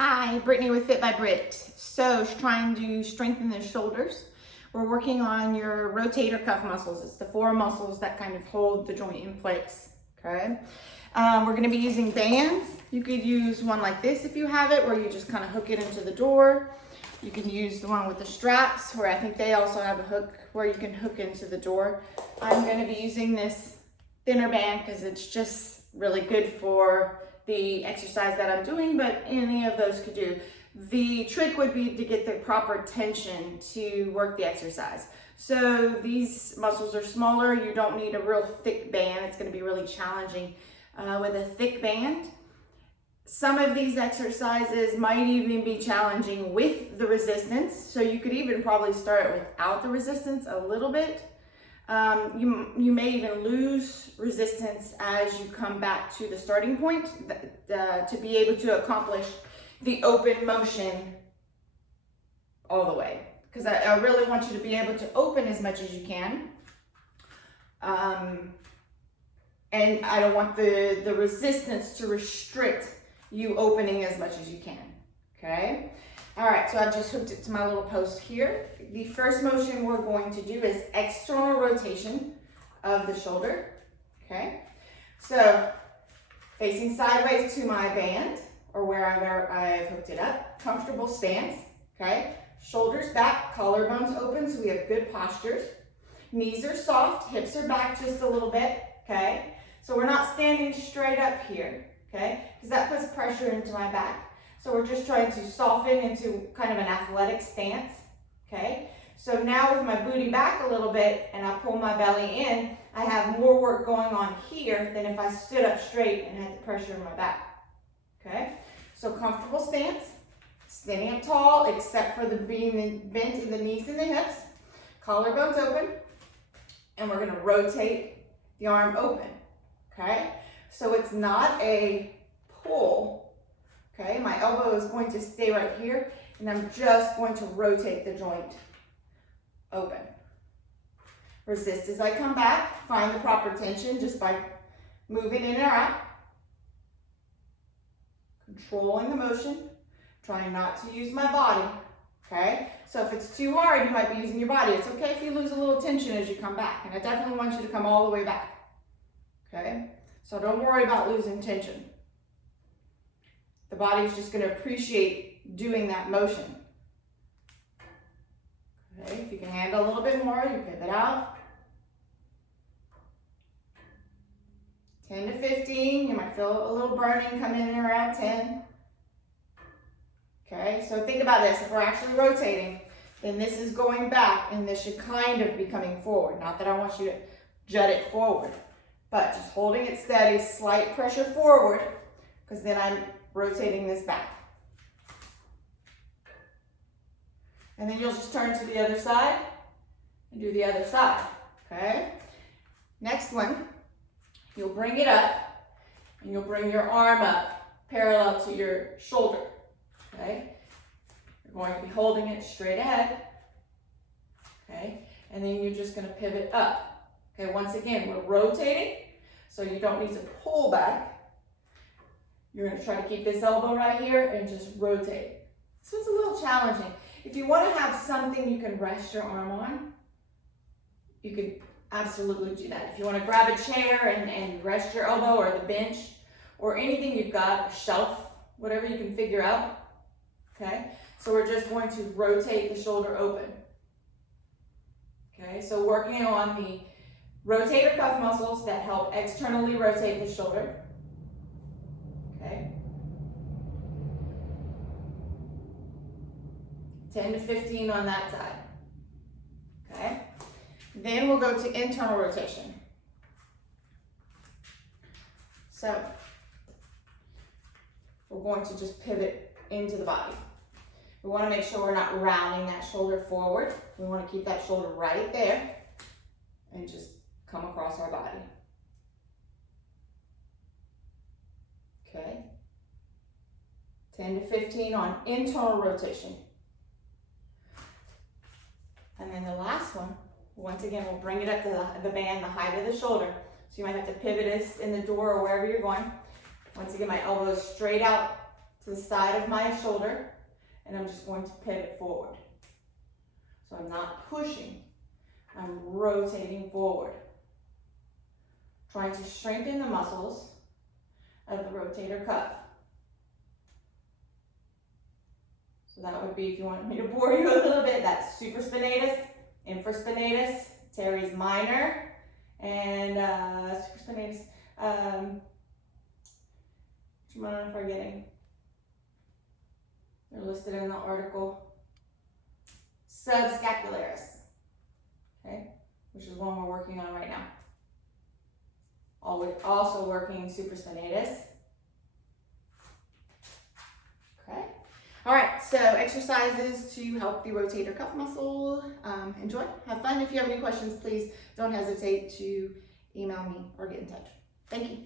Hi, Brittany with Fit by Brit. So, trying to strengthen the shoulders. We're working on your rotator cuff muscles. It's the four muscles that kind of hold the joint in place, okay? We're gonna be using bands. You could use one like this if you have it, where you just kind of hook it into the door. You can use the one with the straps, where I think they also have a hook where you can hook into the door. I'm gonna be using this thinner band because it's just really good for the exercise that I'm doing, but any of those could do. The trick would be to get the proper tension to work the exercise. So these muscles are smaller. You don't need a real thick band. It's going to be really challenging with a thick band. Some of these exercises might even be challenging with the resistance. So you could even probably start without the resistance a little bit. You may even lose resistance as you come back to the starting point to be able to accomplish the open motion all the way. Because I really want you to be able to open as much as you can. And I don't want the resistance to restrict you opening as much as you can, okay? All right, so I've just hooked it to my little post here. The first motion we're going to do is external rotation of the shoulder, okay? So facing sideways to my band, or wherever I've hooked it up, comfortable stance, okay? Shoulders back, collarbones open, so we have good postures. Knees are soft, hips are back just a little bit, okay? So we're not standing straight up here, okay? Because that puts pressure into my back. So we're just trying to soften into kind of an athletic stance, okay? So now with my booty back a little bit and I pull my belly in, I have more work going on here than if I stood up straight and had the pressure in my back, okay? So comfortable stance, standing up tall except for the being bent in the knees and the hips, collarbones open, and we're gonna rotate the arm open, okay? So it's not a pull. Okay, my elbow is going to stay right here, and I'm just going to rotate the joint open. Resist as I come back. Find the proper tension just by moving in and out. Controlling the motion. Trying not to use my body. Okay, so if it's too hard, you might be using your body. It's okay if you lose a little tension as you come back, and I definitely want you to come all the way back. Okay, so don't worry about losing tension. The body's just going to appreciate doing that motion. Okay, if you can handle a little bit more, you pivot out. 10 to 15, you might feel a little burning come in around 10. Okay, so think about this. If we're actually rotating, then this is going back and this should kind of be coming forward. Not that I want you to jut it forward, but just holding it steady, slight pressure forward, because then I'm rotating this back. And then you'll just turn to the other side and do the other side, okay? Next one, you'll bring it up and you'll bring your arm up parallel to your shoulder, okay? You're going to be holding it straight ahead, okay? And then you're just gonna pivot up. Okay, once again, we're rotating, so you don't need to pull back. You're going to try to keep this elbow right here and just rotate. This one's a little challenging. If you want to have something you can rest your arm on, you could absolutely do that. If you want to grab a chair and rest your elbow, or the bench, or anything you've got, a shelf, whatever you can figure out, okay? So we're just going to rotate the shoulder open. Okay, so working on the rotator cuff muscles that help externally rotate the shoulder. Okay. 10 to 15 on that side. Okay. Then we'll go to internal rotation. So we're going to just pivot into the body. We want to make sure we're not rounding that shoulder forward. We want to keep that shoulder right there and just come across our body. Okay. 10 to 15 on internal rotation. And then the last one, once again, we'll bring it up to the band, the height of the shoulder. So you might have to pivot this in the door or wherever you're going. Once again, my elbow is straight out to the side of my shoulder, and I'm just going to pivot forward. So I'm not pushing, I'm rotating forward. Trying to strengthen the muscles of the rotator cuff. So that would be, if you want me to bore you a little bit, that's supraspinatus, infraspinatus, teres minor, and supraspinatus, which one am I forgetting? They're listed in the article. Subscapularis, okay, which is one we're working on right now. Also working supraspinatus. Okay. All right, so exercises to help the rotator cuff muscle. Enjoy, have fun. If you have any questions, please don't hesitate to email me or get in touch. Thank you.